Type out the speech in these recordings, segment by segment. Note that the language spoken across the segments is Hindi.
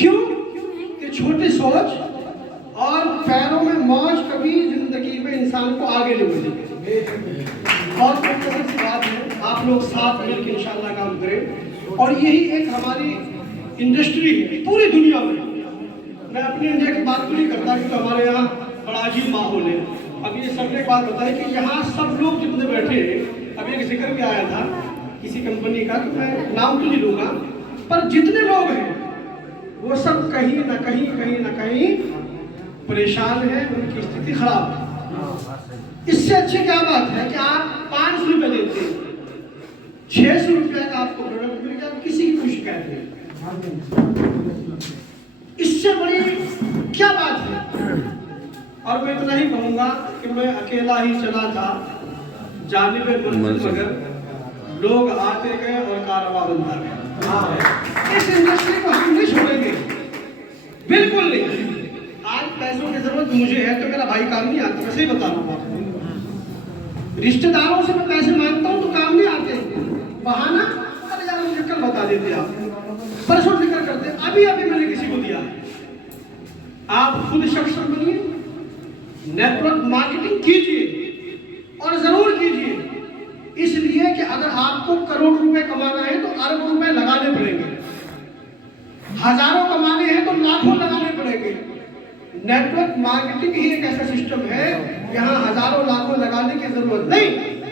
क्यों कि छोटी सोच और पैरों में मौज कभी जिंदगी में इंसान को आगे नहीं बढ़ेगी। बहुत खूबसूरत सी बात है, आप लोग साथ मिलकर इंशाल्लाह काम करें और यही एक हमारी इंडस्ट्री है पूरी दुनिया में। मैं अपनी इंडिया की बात नहीं करता कि तो हमारे यहाँ बड़ा अजीब माहौल है। अब ये सबने बात बताई कि यहाँ सब लोग जितने बैठे हैं, अभी एक जिक्र भी आया था किसी कंपनी का, तो मैं नाम तो नहीं लूँगा, पर जितने लोग हैं वो सब कहीं ना कहीं परेशान है, उनकी स्थिति खराब है। इससे अच्छी क्या बात है कि आप 500 रुपये देते हैं, 600 रुपये का आपको प्रोडक्ट मिल गया, किसी की कोई शिकायत नहीं। इससे बड़ी क्या बात है। और मैं इतना ही कहूँगा कि मैं अकेला ही चला था जानिब मंजिल, मगर लोग आते गए और कारवां बनता गया। इस इंडस्ट्री को हम नहीं छोड़ेंगे, बिल्कुल नहीं। आज पैसों की जरूरत मुझे है तो मेरा भाई काम नहीं आता, वैसे ही बता रहा हूँ। रिश्तेदारों से मैं पैसे मांगता हूँ तो काम नहीं आते, बहाना अरे यार मुझे कल बता देते, आप परसों जिक्र करते, अभी मैंने किसी को दिया। आप खुद सक्षम बनिए, नेटवर्क मार्केटिंग कीजिए और जरूर कीजिए, इसलिए कि अगर आपको करोड़ रुपए कमाना है तो अरबों रुपए लगाने पड़ेंगे, हजारों कमाने हैं तो लाखों लगाने पड़ेंगे। नेटवर्क मार्केटिंग ही एक ऐसा सिस्टम है, यहाँ हजारों लाखों लगाने की जरूरत नहीं,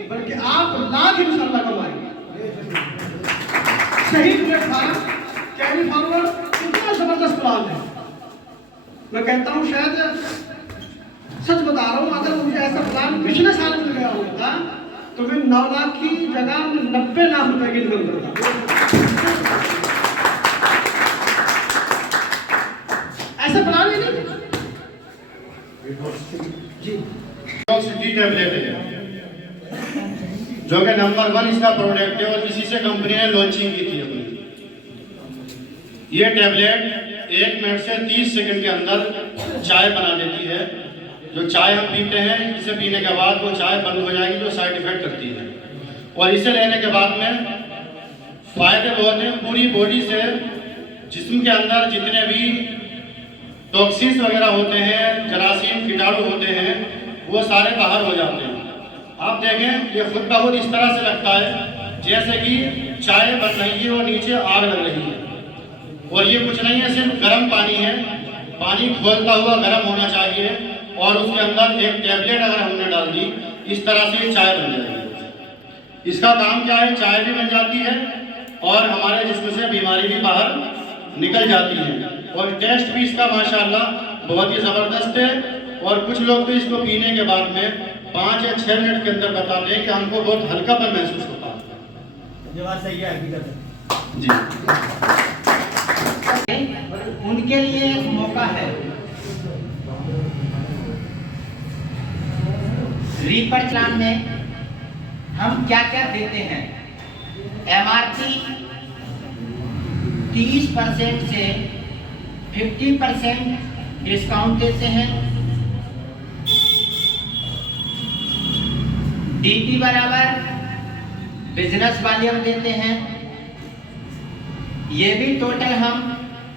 बल्कि आप लाख इंशाल्लाह कमाएंगे। सही प्लेटफॉर्म, कैरी फॉरवर्ड, कितना जबरदस्त प्लान है। मैं कहता हूँ शायद सच बता रहा हूँ, अगर मुझे ऐसा प्लान पिछले साल मिल गया होता तो मैं 9 लाख की जगह 90 लाख रुपए की इनकम करता। ऐसा प्लान ही नहीं जी। सिटी टैबलेट है जो कि नंबर 1 इसका प्रोडक्ट है और इसी से कंपनी ने लॉन्चिंग की थी अपनी। ये टैबलेट 1 मिनट से 30 सेकंड के अंदर चाय बना देती है। जो चाय हम पीते हैं, इसे पीने के बाद वो चाय बंद हो जाएगी जो साइड इफेक्ट करती है, और इसे लेने के बाद में फायदे बहुत हैं। पूरी बॉडी से जिस्म के अंदर जितने भी टॉक्सिन्स वगैरह होते हैं, जरासीम कीटाणु होते हैं, वो सारे बाहर हो जाते हैं। आप देखें ये खुद ब खुद इस तरह से लगता है जैसे कि चाय बन रही है और नीचे आग लग रही है, और ये कुछ नहीं है, सिर्फ गर्म पानी है। पानी खोलता हुआ गर्म होना चाहिए और उसके अंदर एक टैबलेट अगर हमने डाल दी, इस तरह से चाय बन जाएगी। इसका काम क्या है, चाय भी बन जाती है और हमारे जिस्म से बीमारी भी बाहर निकल जाती है, और टेस्ट भी इसका माशाल्लाह बहुत ही ज़बरदस्त है। और कुछ लोग तो इसको पीने के बाद में 5 या 6 मिनट के अंदर बताते हैं कि हमको बहुत हल्कापन महसूस होता है। ये बात सही है, हकीकत है जी। उनके लिए एक मौका है। रीपर प्लान में हम क्या क्या देते हैं। MRP 30% से 50% डिस्काउंट देते हैं। DT बराबर बिजनेस वॉल्यूम देते हैं। ये भी टोटल हम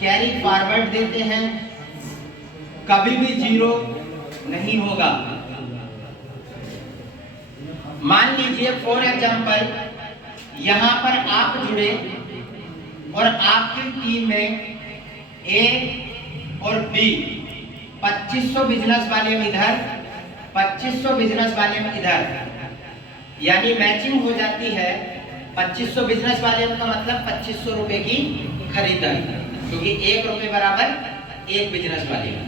कैरी फॉरवर्ड देते हैं, कभी भी जीरो नहीं होगा। मान लीजिए फॉर एग्जांपल यहाँ पर आप जुड़े और आपकी टीम में A और B 2500 बिजनेस वाले में इधर, 2500 बिजनेस वाले में इधर, यानी मैचिंग हो जाती है। 2500 बिजनेस वाले का मतलब 2500 रुपए की खरीदारी, क्योंकि 1 रुपए बराबर 1 बिजनेस वाले का।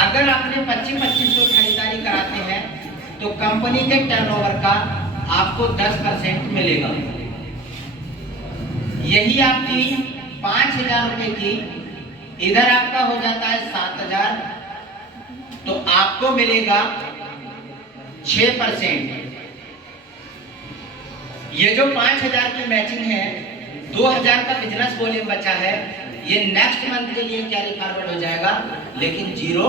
अगर आपने 2500 खरीदारी कराते हैं तो कंपनी के टर्नओवर का आपको 10% मिलेगा। यही आपकी 5000 रुपए की, इधर आपका हो जाता है 7000, तो आपको मिलेगा 6%। ये जो 5000 की मैचिंग है, 2000 का बिजनेस वॉल्यूम बचा है, ये नेक्स्ट मंथ के लिए कैरी फॉरवर्ड हो जाएगा, लेकिन जीरो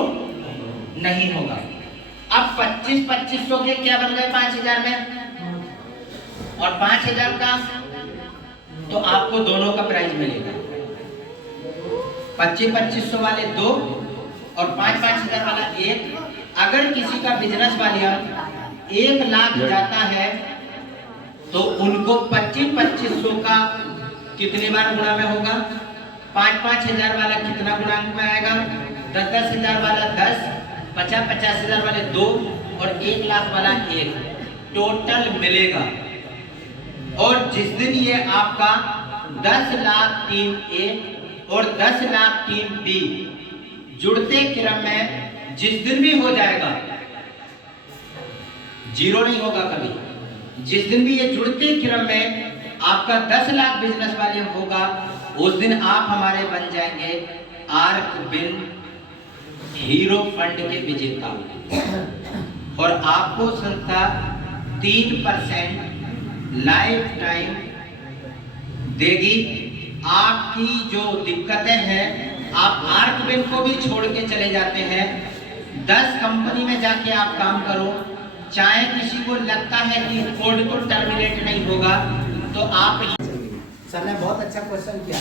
नहीं होगा। अब 2500 के क्या बन गए 5000 में, और 5000 का, तो आपको दोनों का प्राइस मिलेगा। 2500 वाले 2 और 5,000 वाला 1। अगर किसी का बिजनेस वॉल्यूम 1 लाख जाता है तो उनको 2500 का कितनी बार गुणा में होगा? 5,000 वाला कितना गुणांक में आएगा? 10,000 वाला 10, 50,000 वाले 2 और 1 लाख वाला 1 टोटल मिलेगा। और जिस दिन ये आपका 10 लाख टीम ए और 10 लाख टीम बी जुड़ते क्रम में जिस दिन भी हो जाएगा, जीरो नहीं होगा कभी, जिस दिन भी ये जुड़ते क्रम में आपका 10 लाख बिजनेस वॉल्यूम होगा, उस दिन आप हमारे बन जाएंगे आर्कबिन हीरो फंड के विजेता। और आपको संस्था 3% लाइफ टाइम देगी। आपकी जो दिक्कतें हैं, आप आर्कबिन को भी छोड़ के चले जाते हैं, 10 कंपनी में जाके आप काम करो, चाहे किसी को लगता है कि कोड को टर्मिनेट नहीं होगा तो आप। सर ने बहुत अच्छा क्वेश्चन किया।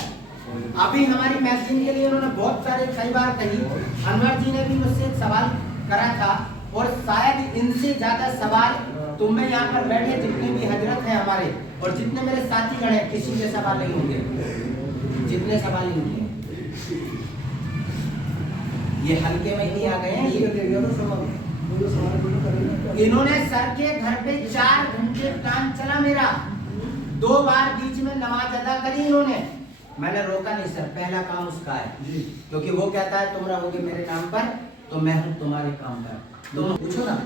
अभी हमारी मैगजीन के लिए उन्होंने बहुत सारे कई बार कही। अनवर जी ने भी मुझसे एक सवाल करा था और शायद इनसे ज्यादा सवाल तुम में यहाँ पर बैठे जितने भी हजरत हैं हमारे और जितने मेरे साथी गण हैं, किसी के सवाल नहीं होंगे, जितने सवाल नहीं होंगे। ये हल्के में ही आ गए हैं। इन्होंने सर के घर पे 4 घंटे काम चला मेरा, 2 बार बीच में नमाज अदा करी इन्होंने। मैंने रोका नहीं सर, पहला काम उसका है, क्योंकि वो कहता है तुम रहोगे मेरे नाम पर तो मैं हूं तुम्हारे काम पर। तुम पूछो ना,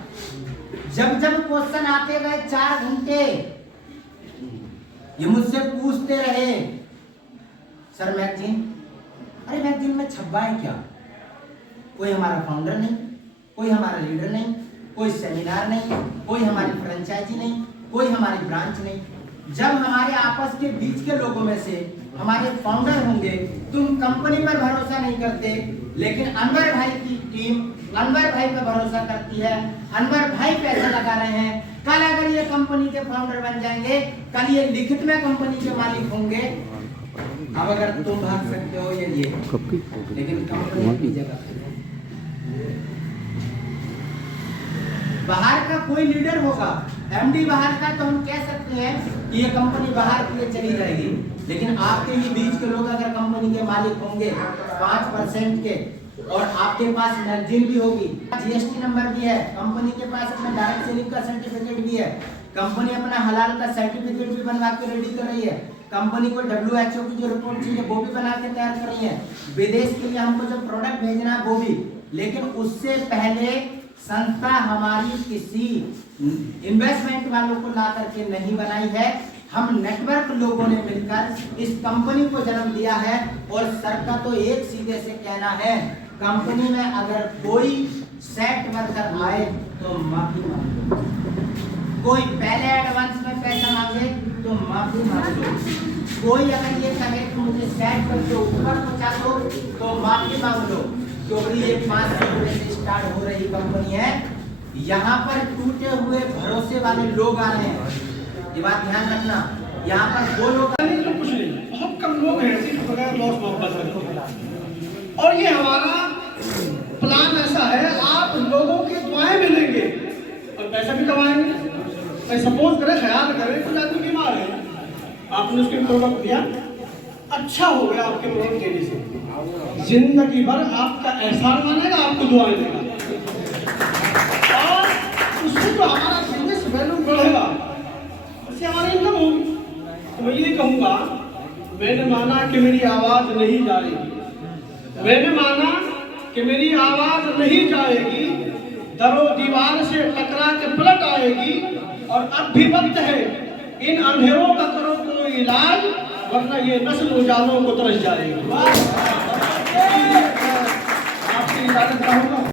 जब जब क्वेश्चन आते गए 4 घंटे ये मुझसे पूछते रहे, सर मैगजीन, अरे मैगजीन में छब्बा है क्या? कोई हमारा फाउंडर नहीं, कोई हमारा लीडर नहीं, कोई सेमिनार नहीं, कोई हमारी फ्रेंचाइजी नहीं, कोई हमारी ब्रांच नहीं। जब हमारे आपस के बीच के लोगों में से हमारे फाउंडर होंगे, तुम कंपनी पर भरोसा नहीं करते, लेकिन अनवर भाई की टीम अनवर भाई पर भरोसा करती है, अनवर भाई पैसा लगा रहे हैं। कल अगर ये कंपनी के फाउंडर बन जाएंगे, कल ये लिखित में कंपनी के मालिक होंगे। अब अगर तुम भाग सकते हो ये लेकिन कंपनी की जगह बाहर का कोई लीडर होगा, एमडी बाहर का, तो हम कह सकते हैं कि ये कंपनी बाहर के लिए चली जाएगी। लेकिन आपके ही बीच के लोग अगर कंपनी के मालिक होंगे 5% के, और आपके पास मैगजीन भी होगी, जीएसटी नंबर भी है, कंपनी के पास अपना डायरेक्ट सेलिंग का सर्टिफिकेट भी है, कंपनी अपना हलाल का सर्टिफिकेट भी बनवा के रेडी कर रही है, कंपनी को WHO की जो रिपोर्ट चाहिए वो भी बना के तैयार कर रही है, विदेश के लिए हमको जो प्रोडक्ट भेजना है वो भी। लेकिन उससे पहले संस्था हमारी किसी इन्वेस्टमेंट वालों को ला करके नहीं बनाई है, हम नेटवर्क लोगों ने मिलकर इस कंपनी को जन्म दिया है। और सर का तो एक सीधे से कहना है, कंपनी में अगर कोई सेट वर्कर आए तो माफी मांगो, कोई पहले एडवांस में पैसा मांगे तो माफी मांग लो, कोई अगर ये कहे कि मुझे सेट करके ऊपर पहुंचा दो तो माफी मांग लो, क्योंकि ये 500 रुपए से स्टार्ट हो रही कंपनी है। यहाँ पर टूटे हुए भरोसे वाले लोग आ रहे हैं, ये बात ध्यान रखना। यहाँ पर वो लोग कुछ नहीं, बहुत कम लोग हैं सिर्फ बगैर लॉस मोहब्बत। और ये हमारा प्लान ऐसा है, आप लोगों की दुआएं मिलेंगे और पैसा भी कमाएंगे। मैं सपोज करें, ख्याल करें कुछ आदमी बीमार है, आपने उसके प्रोडक्ट दिया, अच्छा हो गया आपके प्रोडक्ट देने से, जिंदगी भर आपका एहसान मानेगा, आपको दुआएं देगा और उससे तो हमारा बिजनेस वैल्यू बढ़ेगा, उससे हमारी इनकम होगी। तो मैं ये कहूँगा, मैंने माना कि मेरी आवाज नहीं जाएगी, मैंने माना कि मेरी आवाज नहीं जाएगी, दरो दीवार से टकरा के पलट आएगी। और अब भी वक्त है, इन अंधेरों का करो कोई इलाज, वरना ये नस्ल उजालों को तरस जाएगी। आपकी इजाजत चाहूंगा।